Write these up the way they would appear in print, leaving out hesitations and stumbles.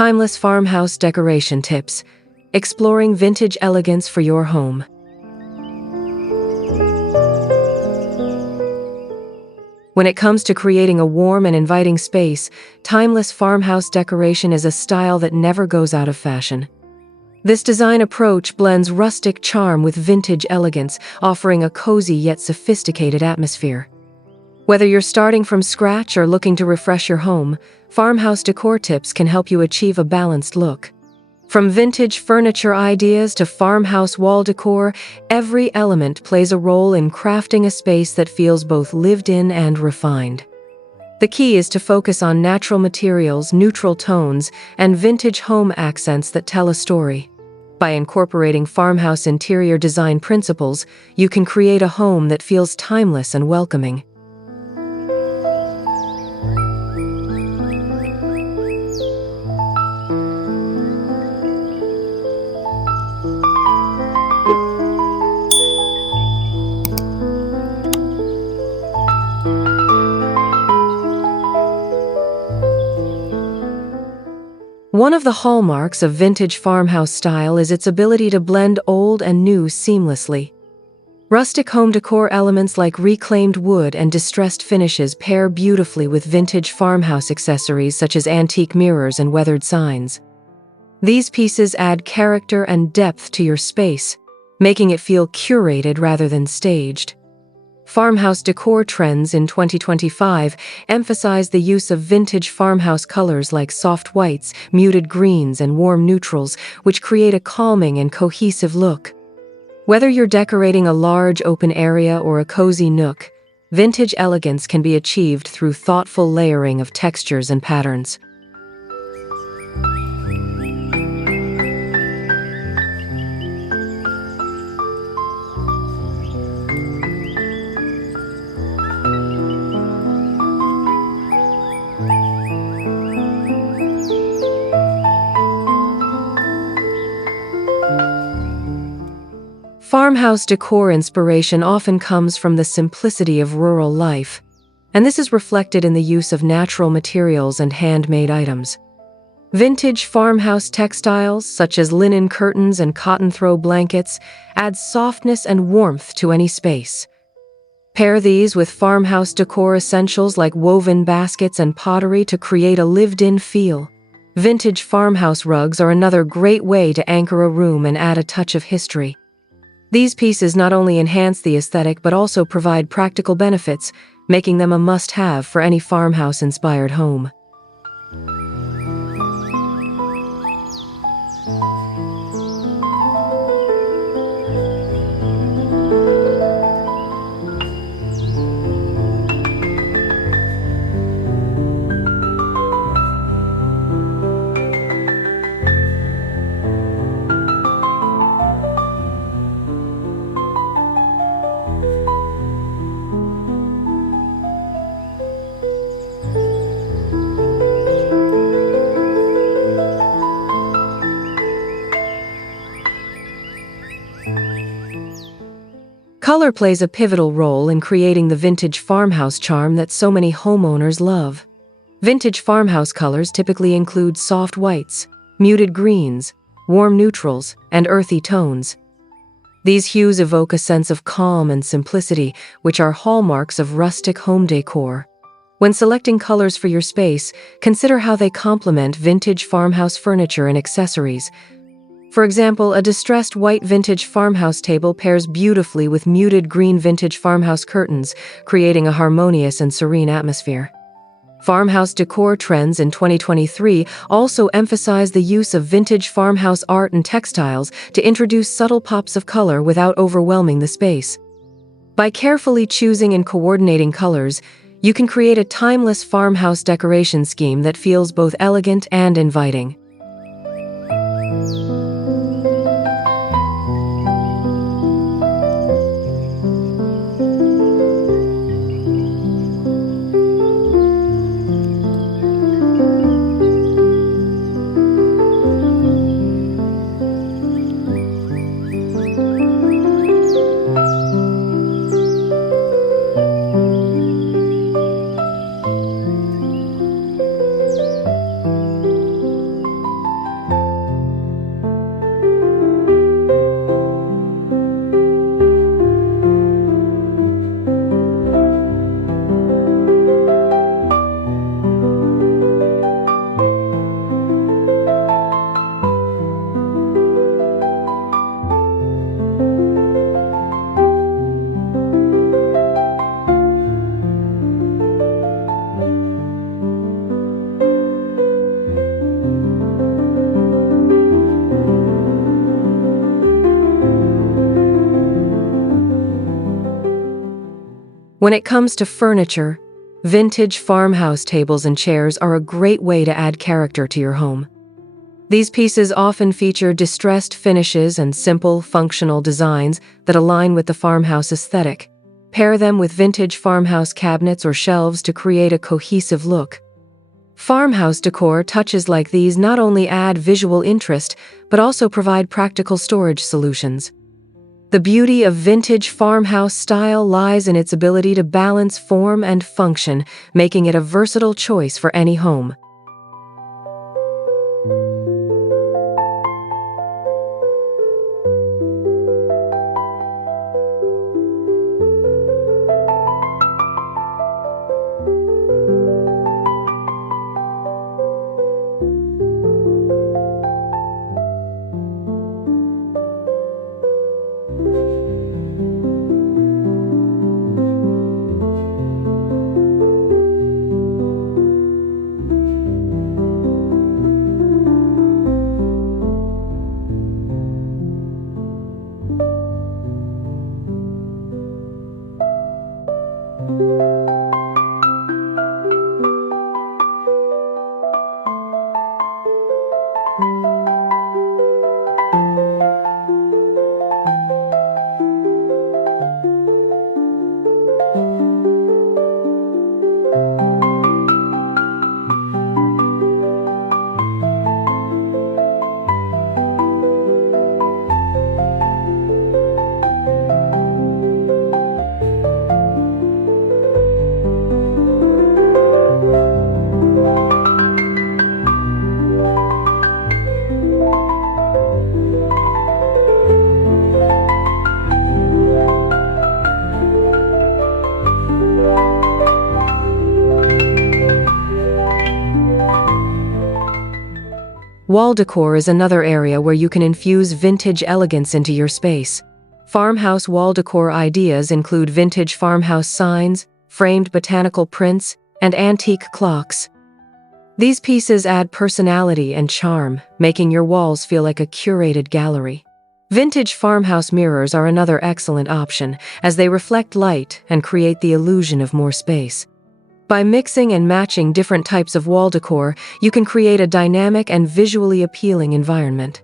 Timeless farmhouse decoration tips. Exploring vintage elegance for your home. When it comes to creating a warm and inviting space, timeless farmhouse decoration is a style that never goes out of fashion. This design approach blends rustic charm with vintage elegance, offering a cozy yet sophisticated atmosphere. Whether you're starting from scratch or looking to refresh your home, farmhouse decor tips can help you achieve a balanced look. From vintage furniture ideas to farmhouse wall decor, every element plays a role in crafting a space that feels both lived in and refined. The key is to focus on natural materials, neutral tones, and vintage home accents that tell a story. By incorporating farmhouse interior design principles, you can create a home that feels timeless and welcoming. One of the hallmarks of vintage farmhouse style is its ability to blend old and new seamlessly. Rustic home decor elements like reclaimed wood and distressed finishes pair beautifully with vintage farmhouse accessories such as antique mirrors and weathered signs. These pieces add character and depth to your space, making it feel curated rather than staged. Farmhouse decor trends in 2025 emphasize the use of vintage farmhouse colors like soft whites, muted greens, and warm neutrals, which create a calming and cohesive look. Whether you're decorating a large open area or a cozy nook, vintage elegance can be achieved through thoughtful layering of textures and patterns. Farmhouse decor inspiration often comes from the simplicity of rural life, and this is reflected in the use of natural materials and handmade items. Vintage farmhouse textiles, such as linen curtains and cotton throw blankets, add softness and warmth to any space. Pair these with farmhouse decor essentials like woven baskets and pottery to create a lived-in feel. Vintage farmhouse rugs are another great way to anchor a room and add a touch of history. These pieces not only enhance the aesthetic but also provide practical benefits, making them a must-have for any farmhouse-inspired home. Color plays a pivotal role in creating the vintage farmhouse charm that so many homeowners love. Vintage farmhouse colors typically include soft whites, muted greens, warm neutrals, and earthy tones. These hues evoke a sense of calm and simplicity, which are hallmarks of rustic home decor. When selecting colors for your space, consider how they complement vintage farmhouse furniture and accessories. For example, a distressed white vintage farmhouse table pairs beautifully with muted green vintage farmhouse curtains, creating a harmonious and serene atmosphere. Farmhouse decor trends in 2023 also emphasize the use of vintage farmhouse art and textiles to introduce subtle pops of color without overwhelming the space. By carefully choosing and coordinating colors, you can create a timeless farmhouse decoration scheme that feels both elegant and inviting. When it comes to furniture, vintage farmhouse tables and chairs are a great way to add character to your home. These pieces often feature distressed finishes and simple, functional designs that align with the farmhouse aesthetic. Pair them with vintage farmhouse cabinets or shelves to create a cohesive look. Farmhouse decor touches like these not only add visual interest, but also provide practical storage solutions. The beauty of vintage farmhouse style lies in its ability to balance form and function, making it a versatile choice for any home. Wall decor is another area where you can infuse vintage elegance into your space. Farmhouse wall decor ideas include vintage farmhouse signs, framed botanical prints, and antique clocks. These pieces add personality and charm, making your walls feel like a curated gallery. Vintage farmhouse mirrors are another excellent option, as they reflect light and create the illusion of more space. By mixing and matching different types of wall decor, you can create a dynamic and visually appealing environment.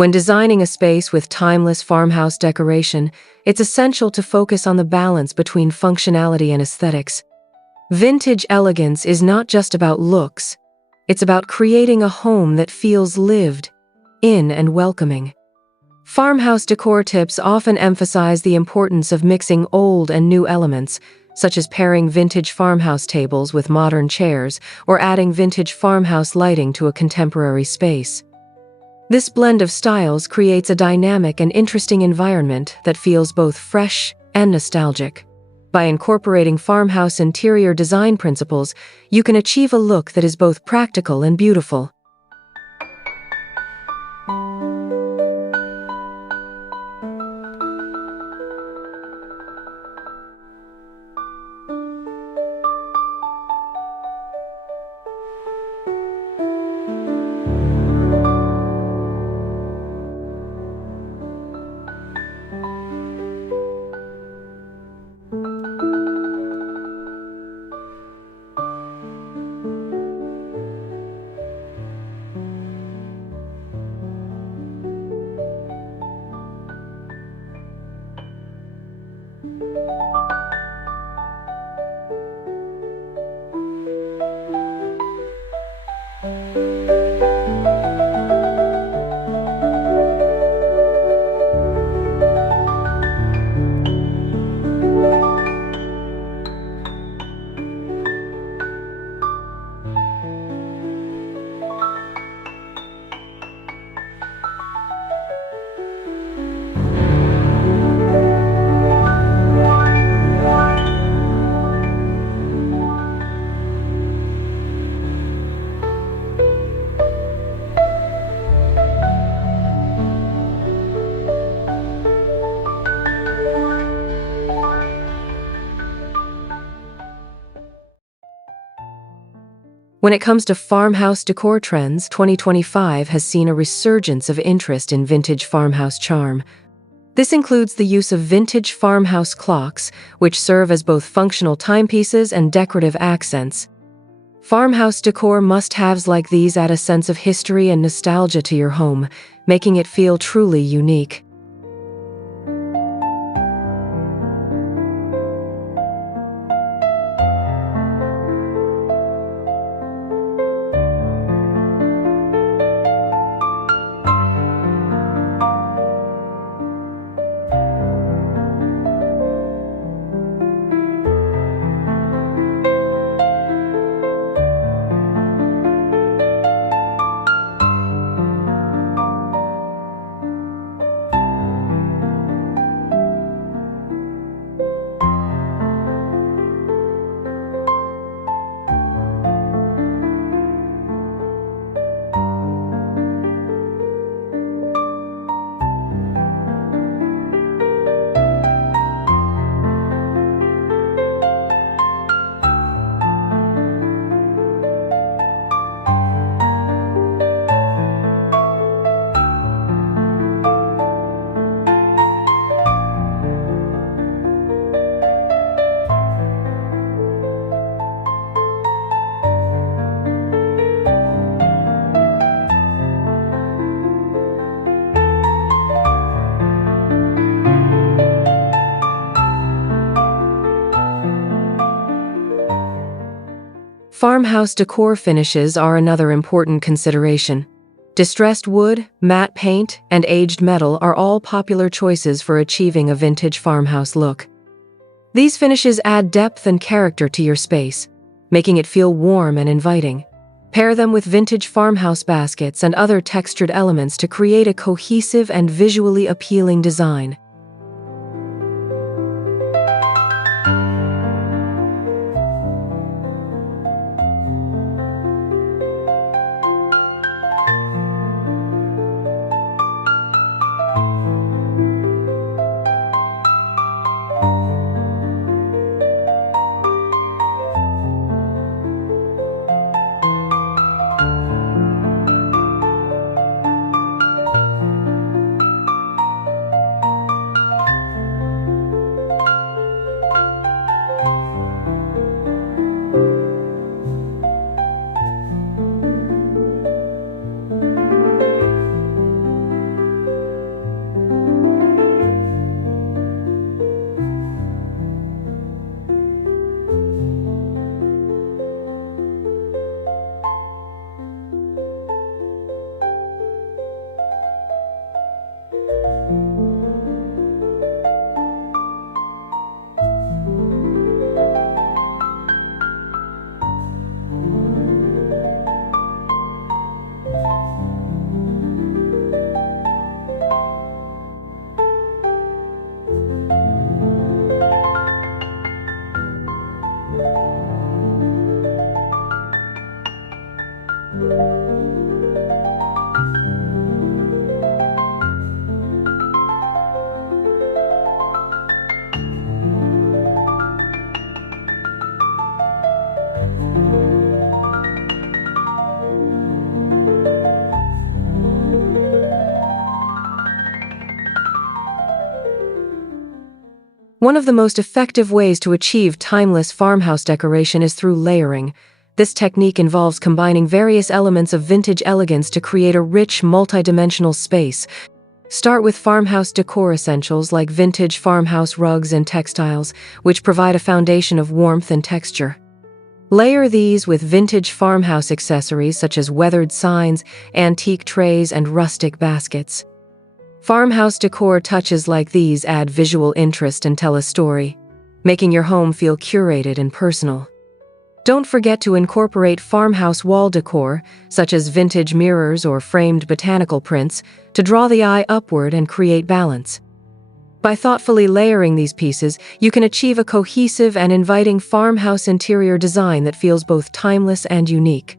When designing a space with timeless farmhouse decoration, it's essential to focus on the balance between functionality and aesthetics. Vintage elegance is not just about looks, it's about creating a home that feels lived in and welcoming. Farmhouse decor tips often emphasize the importance of mixing old and new elements, such as pairing vintage farmhouse tables with modern chairs or adding vintage farmhouse lighting to a contemporary space. This blend of styles creates a dynamic and interesting environment that feels both fresh and nostalgic. By incorporating farmhouse interior design principles, you can achieve a look that is both practical and beautiful. When it comes to farmhouse decor trends, 2025 has seen a resurgence of interest in vintage farmhouse charm. This includes the use of vintage farmhouse clocks, which serve as both functional timepieces and decorative accents. Farmhouse decor must-haves like these add a sense of history and nostalgia to your home, making it feel truly unique. Farmhouse decor finishes are another important consideration. Distressed wood, matte paint, and aged metal are all popular choices for achieving a vintage farmhouse look. These finishes add depth and character to your space, making it feel warm and inviting. Pair them with vintage farmhouse baskets and other textured elements to create a cohesive and visually appealing design. One of the most effective ways to achieve timeless farmhouse decoration is through layering. This technique involves combining various elements of vintage elegance to create a rich, multidimensional space. Start with farmhouse decor essentials like vintage farmhouse rugs and textiles, which provide a foundation of warmth and texture. Layer these with vintage farmhouse accessories such as weathered signs, antique trays, and rustic baskets. Farmhouse decor touches like these add visual interest and tell a story, making your home feel curated and personal. Don't forget to incorporate farmhouse wall decor, such as vintage mirrors or framed botanical prints, to draw the eye upward and create balance. By thoughtfully layering these pieces, you can achieve a cohesive and inviting farmhouse interior design that feels both timeless and unique.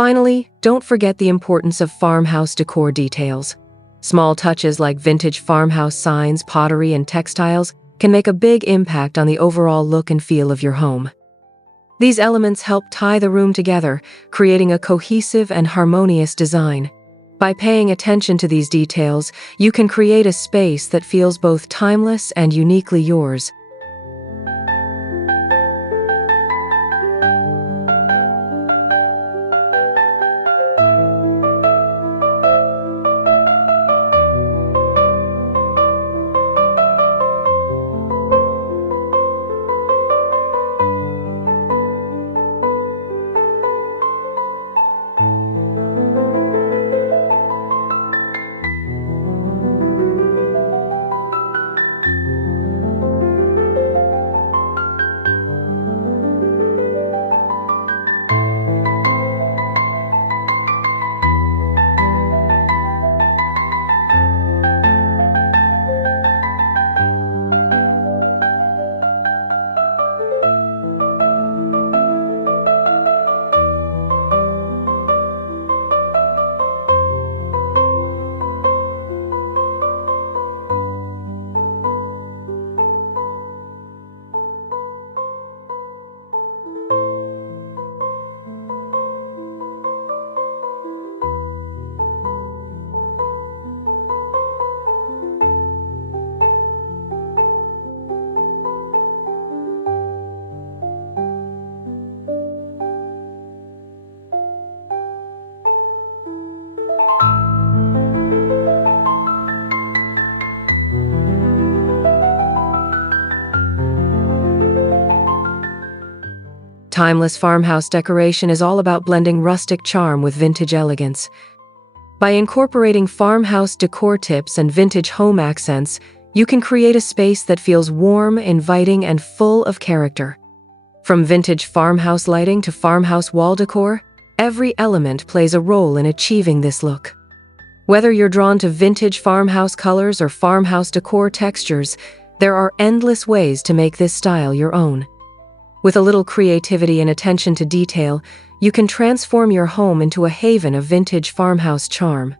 Finally, don't forget the importance of farmhouse decor details. Small touches like vintage farmhouse signs, pottery, and textiles can make a big impact on the overall look and feel of your home. These elements help tie the room together, creating a cohesive and harmonious design. By paying attention to these details, you can create a space that feels both timeless and uniquely yours. Timeless farmhouse decoration is all about blending rustic charm with vintage elegance. By incorporating farmhouse decor tips and vintage home accents, you can create a space that feels warm, inviting, and full of character. From vintage farmhouse lighting to farmhouse wall decor, every element plays a role in achieving this look. Whether you're drawn to vintage farmhouse colors or farmhouse decor textures, there are endless ways to make this style your own. With a little creativity and attention to detail, you can transform your home into a haven of vintage farmhouse charm.